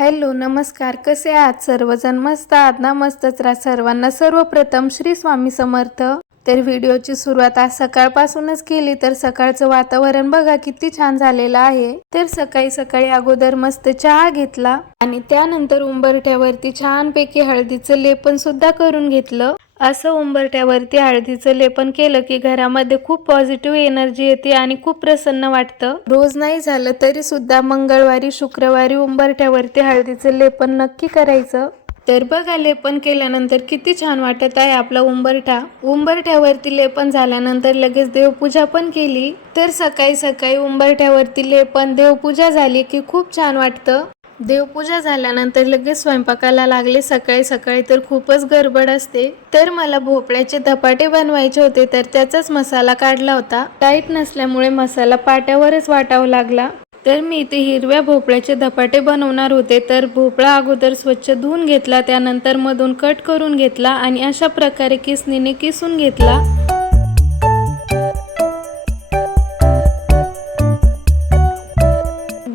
Hello नमस्कार, कसे आहात सर्वजण? मस्त आहात ना? मस्तच राहा सर्वांना. सर्वप्रथम श्री स्वामी समर्थ. तर व्हिडिओची सुरुवात आज सकाळपासूनच केली. तर सकाळचं वातावरण बघा किती छान झालेलं आहे. तर सकाळी सकाळी अगोदर मस्त चहा घेतला आणि त्यानंतर उंबरठ्यावरती छानपैकी हळदीचं लेपन सुद्धा करून घेतलं. असं उंबरठ्यावरती हळदीचं लेपन केलं की घरामध्ये खूप पॉझिटिव्ह एनर्जी येते आणि खूप प्रसन्न वाटतं. रोज नाही झालं तरी सुद्धा मंगळवारी शुक्रवारी उंबरठ्यावरती हळदीचं लेपन नक्की करायचं. तर बघा, लेपन केल्यानंतर किती छान वाटत आहे आपला उंबरठा. उंबरठ्यावरती लेपन झाल्यानंतर लगेच देवपूजा पण केली. तर सकाळी सकाळी उंबरठ्यावरती लेपन देवपूजा झाली की खूप छान वाटतं. देवपूजा झाल्यानंतर लगेच स्वयंपाकाला लागले. सकाळी सकाळी तर खूपच गडबड असते. तर मला भोपळ्याचे धपाटे बनवायचे होते, तर त्याचाच मसाला काढला होता. टाईट नसल्यामुळे मसाला पाट्यावरच वाटावा लागला. तर मी इथे हिरव्या भोपळ्याचे धपाटे बनवणार होते. तर भोपळा अगोदर स्वच्छ धुवून घेतला, त्यानंतर मधून कट करून घेतला आणि अशा प्रकारे किसणीने किसून घेतला.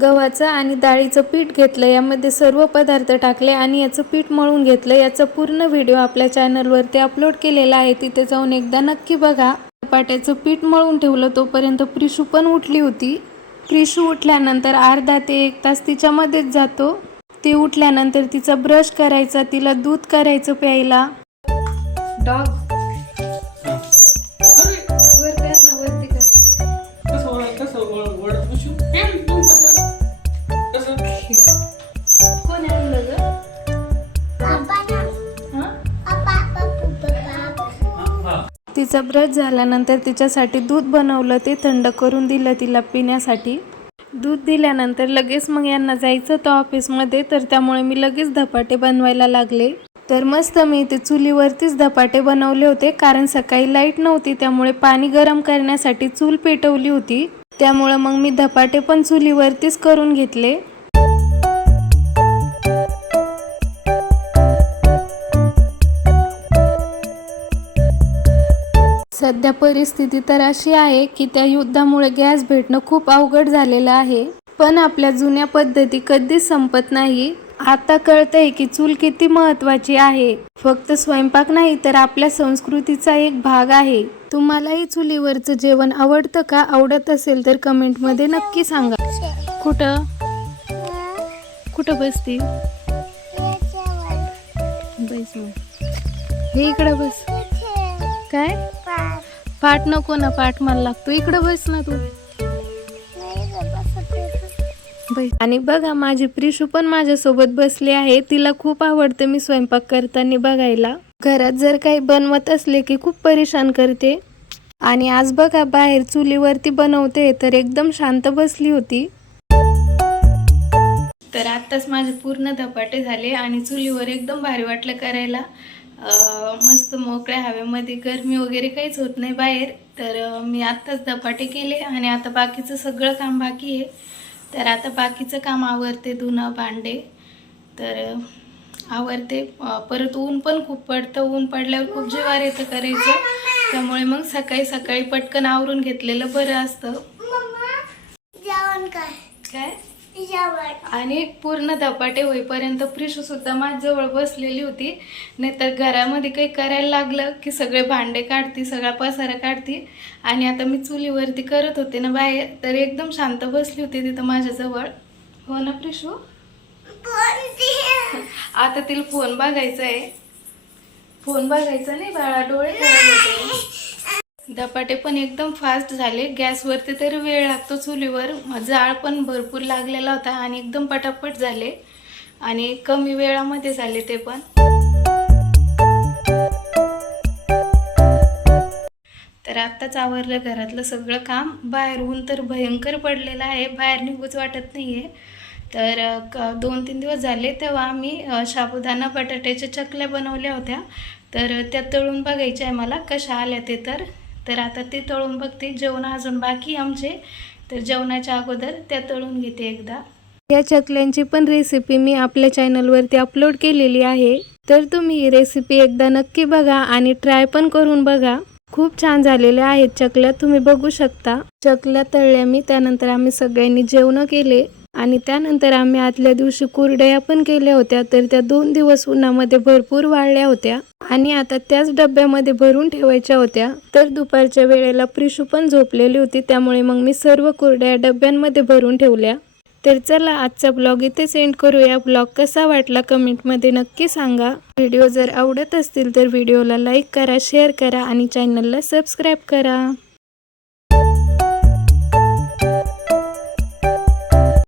गव्हाचं आणि डाळीचं पीठ घेतलं, यामध्ये सर्व पदार्थ टाकले आणि याचं पीठ मळून घेतलं. याचा पूर्ण व्हिडिओ आपल्या चॅनलवरती अपलोड केलेला आहे, तिथे जाऊन एकदा नक्की बघा. धपाट्याचं पीठ मळून ठेवलं, तोपर्यंत प्रिशू पण उठली होती. प्रिशू उठल्यानंतर अर्धा ते 1 तास तिच्यामध्येच जातो. ती उठल्यानंतर तिचा ब्रश करायचा, तिला दूध करायचं प्यायला. डॉग वर कर ना, वरती कर. कोण आणलं ग? तिचा ब्रश झाल्यानंतर तिच्यासाठी दूध बनवलं, ते थंड करून दिलं तिला पिण्यासाठी. दूध दिल्यानंतर लगेच मग यांना जायचं होतं ऑफिसमध्ये, तर त्यामुळे मी लगेच धपाटे बनवायला लागले. तर मस्त मी इथे चुलीवरतीच धपाटे बनवले होते, कारण सकाळी लाईट नव्हती, त्यामुळे पाणी गरम करण्यासाठी चूल पेटवली होती. त्यामुळे मग मी धपाटे पण चुलीवरतीच करून घेतले. सध्या परिस्थिती तर अशी आहे की त्या युद्धामुळे गॅस भेटणं खूप अवघड झालेलं आहे. पण आपल्या जुन्या पद्धती कधीच संपत नाही. आता कळतंय की चूल किती महत्त्वाची आहे. फक्त स्वयंपाक नाही, तर आपल्या संस्कृतीचा एक भाग आहे. तुम्हालाही चुलीवरचं जेवण आवडतं का? आवडत असेल तर कमेंटमध्ये नक्की सांगा. कुठं कुठं बसती? बस मग. हे इकडं बस. काय? पाठ नको ना, पाठ मला लागतो. इकडं बस ना तू. आणि बघा, माझी प्रिशू पण माझ्यासोबत बसली आहे. तिला खूप आवडतं मी स्वयंपाक करताना बघायला. घरात जर काही बनवत असले की खूप परेशान करते. आणि आज बघा, बाहेर चुलीवरती बनवते तर एकदम शांत बसली होती. तर आत्ताच माझे पूर्ण धपाटे झाले आणि चुलीवर एकदम भारी वाटलं करायला. मस्त मोकळ्या हवेमध्ये, गरमी वगैरे काहीच होत नाही बाहेर. तर मी आत्ताच धपाटे केले आणि आता बाकीचं सगळं काम बाकी आहे. तर आता बाकीचं काम आवरते, धुणं भांडे तर आवरते. परत ऊन पण खूप पडतं. ऊन पडल्यावर खूप जिवार येतं करायचं, त्यामुळे मग सकाळी सकाळी पटकन आवरून घेतलेलं बरं असतं. काय? आणि पूर्ण धपाटे होईपर्यंत प्रिशू सुद्धा माझ्याजवळ बसलेली होती. नाहीतर घरामध्ये काही करायला लागलं की सगळे भांडे काढती, सगळा पसारा काढती. आणि आता मी चुलीवरती करत होते ना बाहेर, तर एकदम शांत बसली होती तिथं माझ्याजवळ. हो ना प्रिशू? आता तिला फोन बघायचा आहे. फोन बघायचा नाही बाळा, डोळे खराब होते. धपाटे पण एकदम फास्ट झाले. गॅसवरती तरी वेळ लागतो, चुलीवर जाळ पण भरपूर लागलेला होता आणि एकदम पटापट झाले आणि कमी वेळामध्ये झाले ते पण. तर आत्ताच आवरलं घरातलं सगळं काम. बाहेर ऊन तर भयंकर पडलेलं आहे, बाहेर निघूच वाटत नाही आहे. तर 2-3 दिवस झाले तेव्हा आम्ही साबुदाणा बटाट्याच्या चकल्या बनवल्या होत्या. तर त्या तळून बघायच्या आहे मला कशा आल्या ते. तर आता ते तळून बघते. जेवण अजून बाकी आमचे, तर जेवणाच्या अगोदर त्या तळून घेते एकदा. या चकल्यांची पण रेसिपी मी आपल्या चॅनलवरती अपलोड केलेली आहे, तर तुम्ही ही रेसिपी एकदा नक्की बघा आणि ट्राय पण करून बघा. खूप छान झालेल्या आहेत चकल्या, तुम्ही बघू शकता. चकल्या तळल्या मी, त्यानंतर आम्ही सगळ्यांनी जेवण केले. आणि त्यानंतर आम्ही आदल्या दिवशी कुरडया पण केल्या होत्या, तर त्या 2 दिवस उन्हामध्ये भरपूर वाळल्या होत्या आणि आता त्याच डब्यामध्ये भरून ठेवायच्या होत्या। तर दुपारच्या वेळेला प्रिशू पण झोपलेली होती, त्यामुळे मग मी सर्व कुरडया डब्यांमध्ये भरून ठेवल्या। तर चला आजचा ब्लॉग इथेच एंड करूया। ब्लॉग कसा वाटला कमेंटमध्ये नक्की सांगा। व्हिडिओ जर आवडत असतील तर व्हिडिओला लाईक करा, शेअर करा आणि चॅनलला सबस्क्राईब करा।